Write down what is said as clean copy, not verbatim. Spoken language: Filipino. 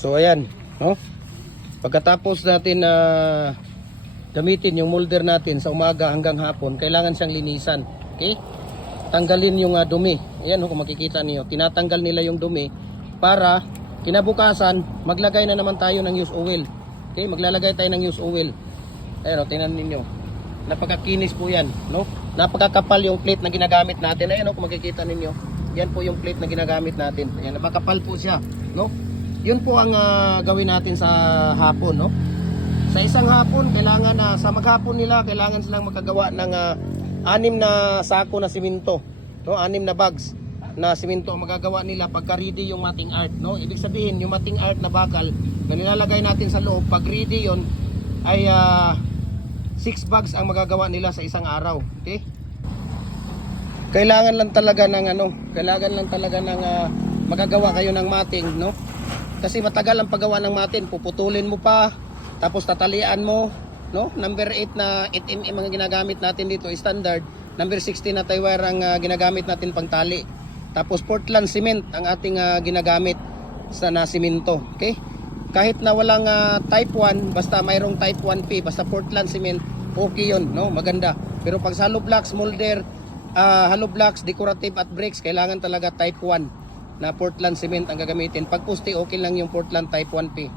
So ayan, no? Pagkatapos natin gamitin yung molder natin sa umaga hanggang hapon, kailangan siyang linisan. Okay? Tanggalin yung dumi. Ayan, kung makikita niyo, tinatanggal nila yung dumi para kinabukasan maglagay na naman tayo ng used oil. Okay? Maglalagay tayo ng used oil. Ayan, tingnan niyo. Napakakinis po yan, no? Napakakapal yung plate na ginagamit natin. Ayan, kung makikita ninyo, yan po yung plate na ginagamit natin. Ayan, napakapal po siya, no? Yun po ang gawin natin sa hapon, no? Sa isang hapon, kailangan sa maghapon nila, kailangan silang makagawa ng 6 na sako na simento, no? 6 na bags na simento ang magagawa nila pagka ready yung mating art, no? Ibig sabihin, yung mating art na bakal na nilalagay natin sa loob, pag ready yun, ay 6 bags ang magagawa nila sa isang araw. Okay? Kailangan lang talaga ng magagawa kayo ng mating, no? Kasi matagal ang paggawa ng mating, puputulin mo pa, tapos tatalian mo, no? Number 8 na 8mm ang ginagamit natin dito, standard. Number 16 na tie wire ang ginagamit natin pang tali. Tapos Portland cement ang ating ginagamit sa simento. Okay? Kahit na walang type 1, basta mayroong type 1P, basta Portland cement, okay yun, no? Maganda. Pero pag sa hollow blocks, molder, hollow blocks, decorative at bricks, kailangan talaga type 1 na Portland cement ang gagamitin. Pag puste, okay lang yung Portland type 1P.